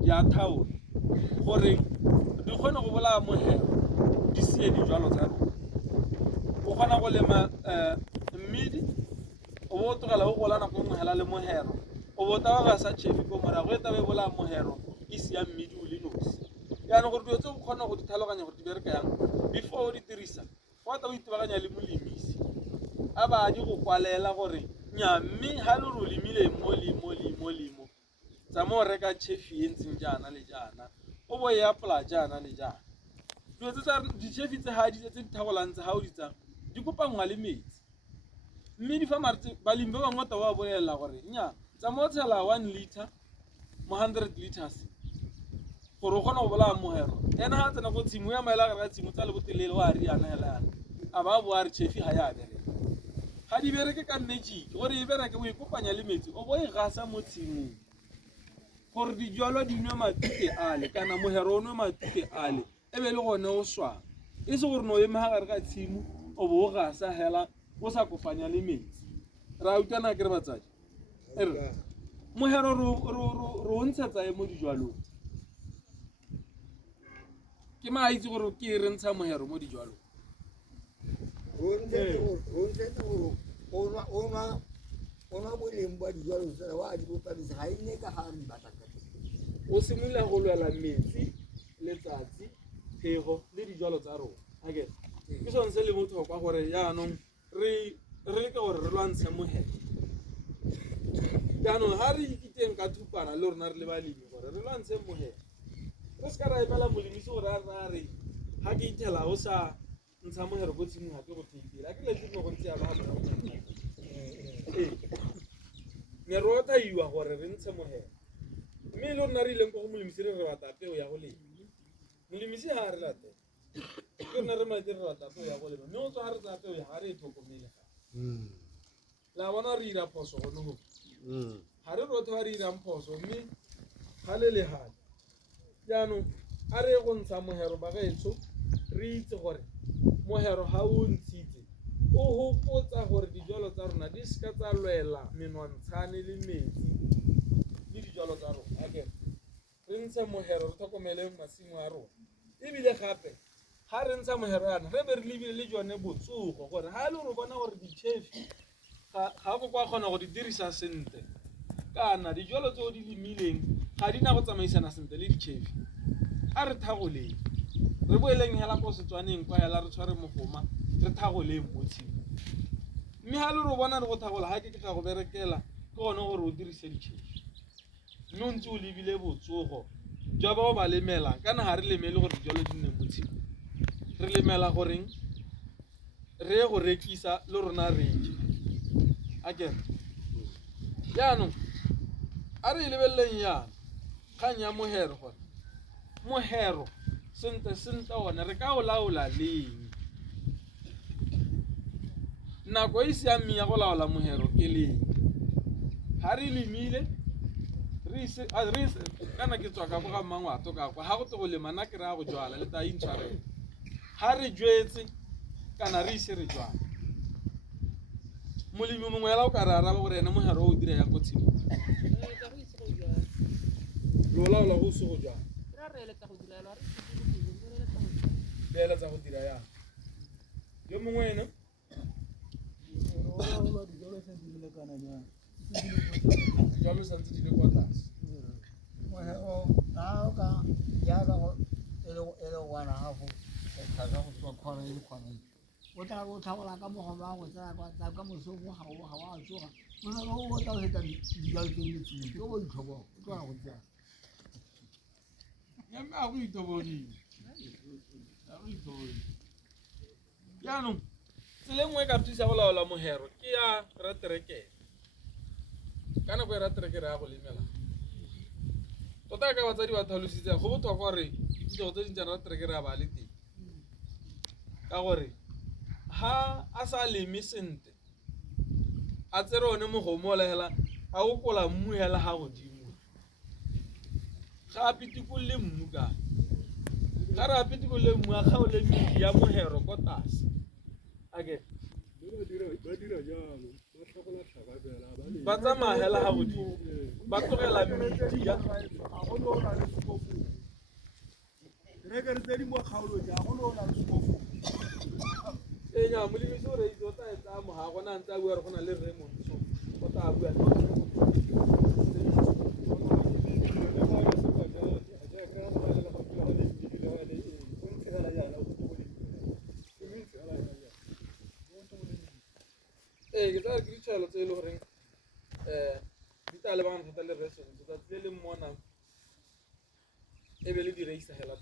di a thaola gore di kgone go bolaya mohero di sie dijalo tsa rona o kgona go lema mmidi o bo tlogela o gola nako nngwe hela le mohero o bo ta ga sa tšhefi ko morago e tabe bolaya mohero e sia mmidi o le nosi yaanong gore dilo tse o kgona go di tlhaloganya gore di bereka yang before o di dirisa go ta o itebaganya le molemisi a ba di go kwalela gore nya mme ha le ro lemile mo tsa mo reka tšhefi e ntseng jaana le jaana o bo ya pla jaana le jaana dilo tse tsa ditšhefi tse ha di tse di thagolang tse ha o di tsang di kopangwa le metsi mme di fa martse balemi ba bangwe ta ba bolela gore nya tsa mo tshela 1 liter mo 100 liters gore o kgona go bolaya mohero ena ha tsena go tshimo ya maela ga tshimo tsa le botelele wa ri yana hela yana a ba bo a re tšhefi ha ya bereka ha di bereke ka magic gore e bereke o ikopanya le metsi o bo e gasa mo tshimong gore dijalo di nwe matute ale kana mohero o nwe matute ale e be le gone o swang e se gore no eme ha gare ka tshimo o bo o gasa hela o sa kopanya le metsi ra utana ke re batsadi ere mohero ro ntshetsa e mo dijwalong ke ma itse gore ke re ntsha mohero mo dijwalong ona boleng ba dijalo tsa wa di bopadisa ga ine ka ga mbataka o simolola go lwela metsi letsatsi phego le dijalo tsa rona ake ke sone se le motho kwa gore yaanong re ke gore re lwantshe mohero yaanong ha re ikiteng ka thupana le rona re le balemi gore re lwantshe mohero re se ka ra emela molemisi gore a re ha ke ithela o sa ntsha mohero go tshimo ha ke go theipela a ke le tshimo go ntse ya ba merota iwa gore re ntshe mohero mme le rona re ileng go molemisi re rata peo ya go lema molemisi ha re rate ke rona re madi re rata peo ya go lema mme o tswa ha re tsa peo ya ha re tlhokomele ga la bona re ira phoso go no ha re rotho ba re irang phoso mme ga le le hale jaanong a re go ntsha mohero ba gaetsho re itse gore mohero ha o ntshitse o hopotsa gore dijalo tsa rona di ska tsa lwela menwantshane le metsi le dijalo tsa rona ake re ntsha mohero re tlhokomele masimo a rona ebile gape ha re ntsha mohero yana re be re lebile le jone botsogo gore ha le re bona gore ditšhefi ga go kwa kgona go di dirisa sentle kana dijalo tse o di lemileng ga di na go tsamaisana sentle le ditšhefi a re thagoleng re boeleng hela go Setswaneng kwa hela re tshware mogoma re thagoleng mo tshimo mme ha le re bona re go thagola ha ke ga go berekela ke gone gore o dirise ditšhefi mme o ntse o lebile botsogo jwa ba o ba lemela kana ha re lemele gore dijalo di nne mo tshimo re lemela goreng re ye go rekisa le rona re je akere yaanong a re lebeleleng yana kgang ya mohero gore mohero sentle one re ka o laola leng nako e siameng ya go laola mohero ke leng ha re lemile re kana ke tswa ka boga mangwato ka kwa ha go go lema nna ke ra go jwala le ta intshwarela ha re jwetse kana re ise re jwala molemi mongwe la o ka re araba gore ena mohero o dira ya go tshimo lo laola go se go jwala le tsa go dira ya yo mongwe ene jalo sa ntse di le kwa tlase mohero ka ka ya go ele wana hapo ka go tswa khona ile khona o tla go thaola ka mogoma go tsaya kwa tsa ka mosogo ga wa tsoga mo no go tla go heta di ga tse di tsini go itlhobo o tla go tsaya ya me a go itobodi yaanong tsela nngwe ka thusa go laola mohero ke ya raterekere ka nako ya raterekere ya go lemela tota ka batsadi ba tlhalositse go botlhokwa gore dithuto tse dintsi raterekere ya ba le teng ka gore ha a sa leme sentle a tsere one mogomo la hela a o kola mmu hela ha godimo ga a pitikolle mmu ka ga re a pitikolle mmu a kgaole medi ya mohero ko tlase ake ba tsamaya hela ha godimo ba tlogela medi ya Rega re tsedi mo kgaolo ja go lona le smofu. nya molemisi o re itse ta etsa mo ha gona ntse a bua re gona le Raymond so o ta bua ke tsa ke ditshelo tse le gore di tla le bana thata le reso tsa tse le mmona e be le di reisa hela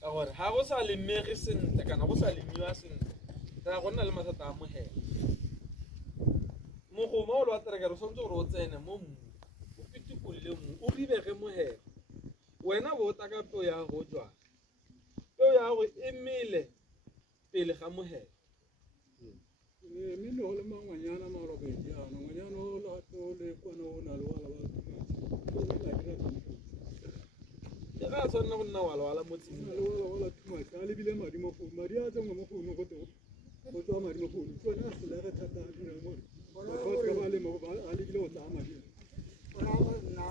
ka gore ha go sa lemege sentle kana go sa lemiwa sentle ga go nna le mathata a mohela mogoma o le wa tereka re tshwanetse gore o tsene mo mmu o pitikolle mmu o ribege mohela wena bo ta ka peo ya go jwa peo ya go e mele pele ga mohela Mino le mangwanyana marobedi ana ngwanyana o la to le kwana o na le wala wa ke ga tshwanela go nna wala mo tseng le wala tuma ka le bile madi mo phone madi a tsengwa mo phone go to go tswa madi mo phone tsona a se le ga thata a dira mo go ka ba le mo ba a le bile o tsa madi ona ba nna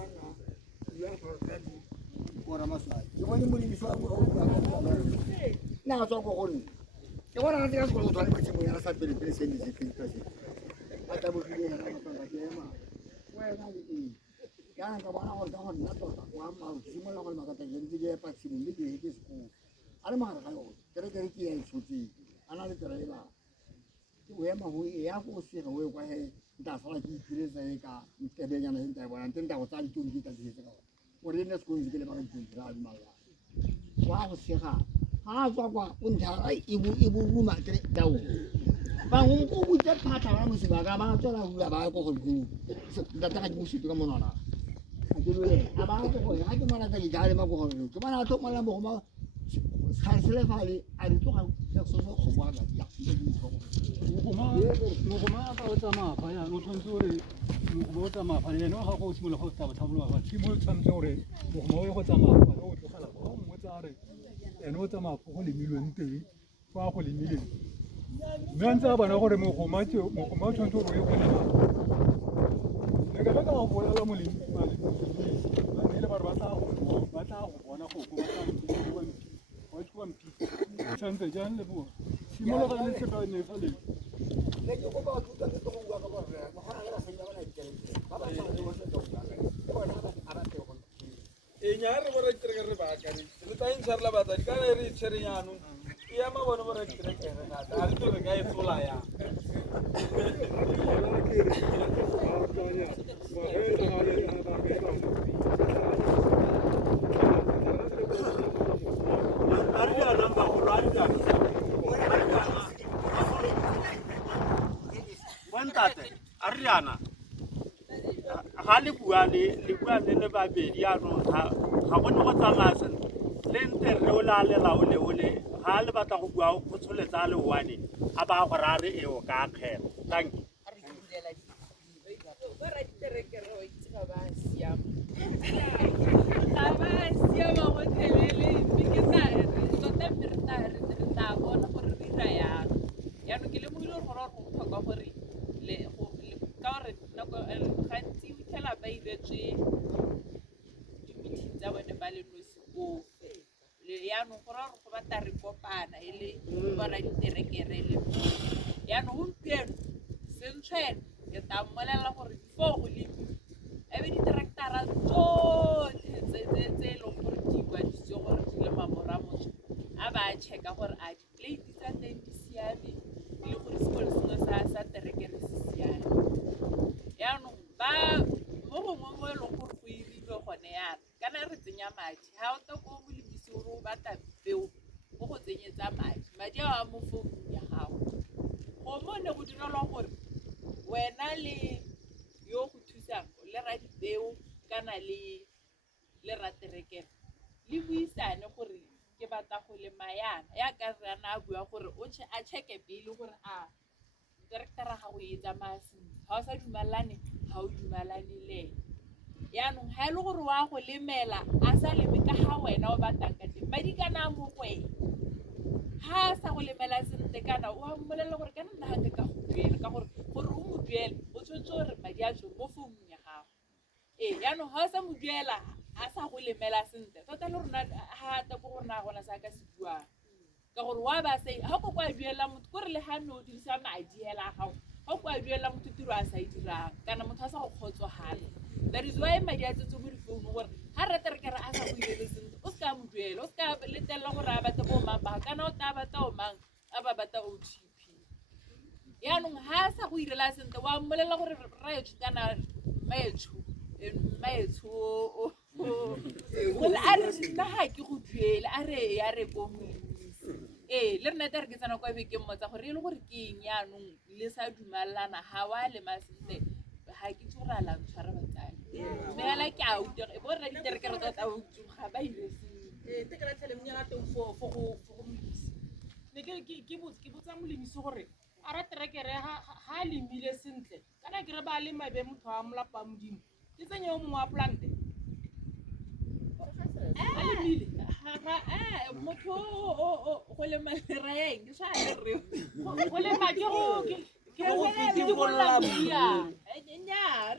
ya forkadi ora masai ke bone mo dibiso a go na tswa go gonna ke bona re ka go tswa le mo ya sa pele pele se di se ka se a ta bo ile ga ka ba ke ema wena le ya ka bona gore ka go nna tota wa ma simola go makata ke ntse ke pa tsimo le ke ke se a le mara ga yo ke ya itshotse ana le driver ke o ema ho ya go se go kwa he nta sala ke itiretse e ka ntebenya na nta bona ntenta go tsa ditonki ka se ka o re ne se go ke le ba ntse ra mala wa go se ga ha tswa kwa o ntsha ai ibu ruma ke dawo ba go go butse phata ba mo se ba ga ba tsela hula ba go go nta ka mo se ka monana ke le aba go go ha ke mona ka di jale ba go go ke bona a thoma la mo ma sa se le fale a di tloga ya so go bua ga ya mo ma ba o tsama fa ya no tshwantse gore mo tsama fa le no ga go simola go tsa tlhabologa ga ke mo tshwantse gore mo go tsama fa o tlogela go mo tsa re eno o tsama go le mileng teng fa go le mileng mme ntse bana gore mo go tshwantse gore o ye go le ga ka go bolela mo le mali ba le ba tla go bona go wa tshwa mpi tshwantse jang le bo simolo ga le se ka ne fa le ke go ba tuta ke go bua ka bona mo gona le ba se ba na ikele ba ba tsama le se tota bona ba ara te go nya re bora tereka re ba ka re ta insharla ba ta ka re tshere nyano ya ma bona bora tereka re ga ta re re ga e tsola ya Bontate Ariana ga le bua le babedi ya no ga go ne go tsamaya sentle le nte re o la le raole ole ga le batla go bua go tsholetsa le one a ba go ra re eo ka kgelo thank you Yaanong go ra go batla re kopana e le bora diterekere le yaanong gompieno sentshwene ke tla mmolelela gore before go lemiwa e be diterektara tsotlhe tse e leng gore di kwadisitswe gore di le mamora motho a ba checka gore a di-plate tsa teng di siame le gore sengwe le sengwe sa terekere se siame yaanong ba mo gongwe mo e leng gore go irilwe gone yana kana re tsenya madi ga o ta ko molemisi gore o batla peo go go tsenyetsa madi a mo founung ya gago go mone go direlwa gore wena le yo go thusang le ra dipeo kana le ra terekere le buisane gore ke batla go lema yana ya ka rana a bua gore a check-e pele gore a terekere ga go e tsamaya sentle ga o sa dumalane ga o dumalane le yaanong ga e le gore wa go lemela a sa leme ka ga wena o batlang ka teng madi kana mo gwena ga a sa go lemela sentle kana o a mmolelela gore kana nna ga ka go duela ka gore o mo duele o tshwanetse gore madi a tswe mo founung ya gago yaanong ga o sa mo duela a sa go lemela sentle tota le rona gata ko gorena gona sa ka se buang ka gore wa ba se ga ko kwa duela motho kore le ga no dirisa madi hela gago ga ko a duela motho tiro a sa e dirang kana motho a sa go kgotsogale that is why madi a tsetse mo difounu gore ga rata re kere a sa go irele sentle o seka mo duela o seka letelela gore a batla bo mang ba kana o tla batla o mang a ba batla OTP yaanong ga a sa go irela sentle wa mmolelela gore raetsho kana maetsho gore a re nna ga ke go duele a re ya re ko molemisi le rena ta re ke tsana kwa bekeng mmotsa gore e le gore ke eng yaanong le sa dumalana ga wa lema sentle ga ke tse gore a lantshwara batsadi mme fela ke a utege bo rena diterekere tota ga ba ile tekelatlhele monyaka teng for go molemisi ne ke botsa molemisi gore a ra terekere ga a lemile sentle kana kere ba lema be motho wa molapa modimo ke tsenye o mongwe wa polante a lemile motho go lema leraeng ke sa le re go lema ke go nnyaa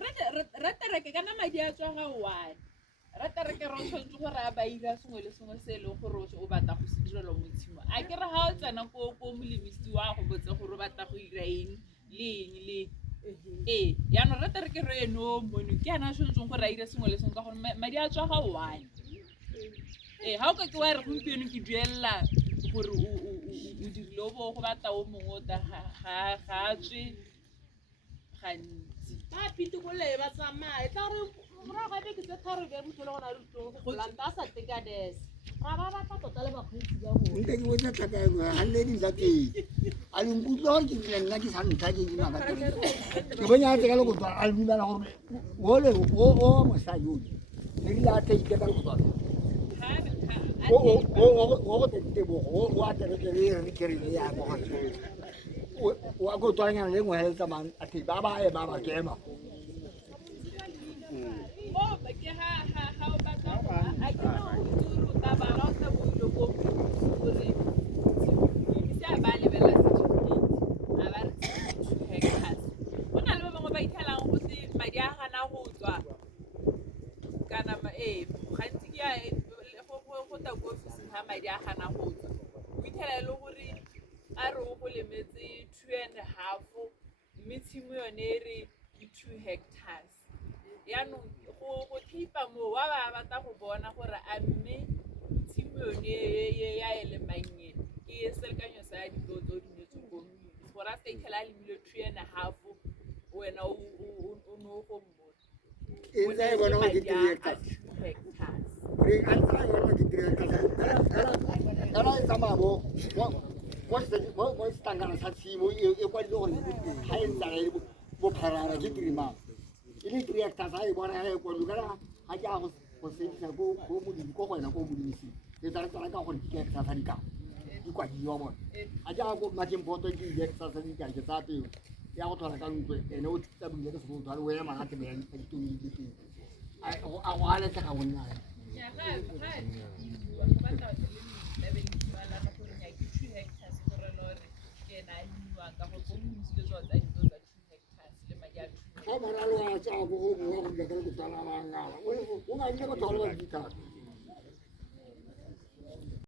ra tereke kana madi a tswa ga one ra tereke re tshwanetse gore a ba ira sengwe le sengwe se e leng gore o batla go se direlwa mo tshimo a ke re ga o tsena ko molemisi wa go botse gore o batla go ira eng le eng le yaanong ra tereke re eno mone ke yana a tshwanetseng gore a ire sengwe le sengwe ka gore madi a tswa ga one ga o ka ke wa re gompieno ke duelela gore o dirile o bo go batla o mongwe o ta ga a tswe gantsi ba phete ko le ba tsamaye tla re morago be ke tse tharo be motho le gona le ditong go polanta a sa teka des ra ba batla tota le bakgweetsi ba bone nte ke botsa tlhaka engwe ga nne dintlha teng a lenkutlwa gore ke dile nna ke sa ntlha ke dinaka ke bonya a tseka le kotwa a lebimana gore ole o mosadi ole erile a theike ka lekotwana o go tetebogo o a terekele e re kerele ya mogatso wa kotwanyana le ngwe heletsa mang a thei ba ba ema ba kema ke ga o batla a ke ga o itse gore o taba ga o tla bo ile ko gore se a ba lebelela certificate a ba re 2 hectares go na le ba bangwe ba itlhelang go se madi a gana go tswa kana gantsi ke go ta ko ofising ga madi a gana go tswa o itlhela e le gore a re o go lemetse 2.5 mme tshimo yone e re 2 hectares yaanong go thipa mo wa ba batla go bona gore a mme tshimo yone ya e lemanye ke selekanyo sa dilo tse o di netse ko molemisi gore a se itlhela a lemile 2.5 wena o ne o go mmona e tsa e bona go ke 3 hectares re a tsa e bona ke 3 hectares kana e tsamaya mo setangana sa tshimo e kwadile gore ga e ntsa e bopharara ke tirimang e le 3 hectares a e bona ga e kwadile kana ga ke a go sebisa ko modimo ko go wena ko molemisi e tsala ka gore ke hectares a dikao di kwadiwa bona ga ke a ko makempoto ke di-hectares a dikao ke tsa peo ya go tlhola ka ntwe ene o tsa bile ke sekolo tshware o ema gate beng a ditone di teng a go aletlega go nna ga maralo a tsa go go bua go dikele ko tsala ba ngala o ga nne go thola ba ditata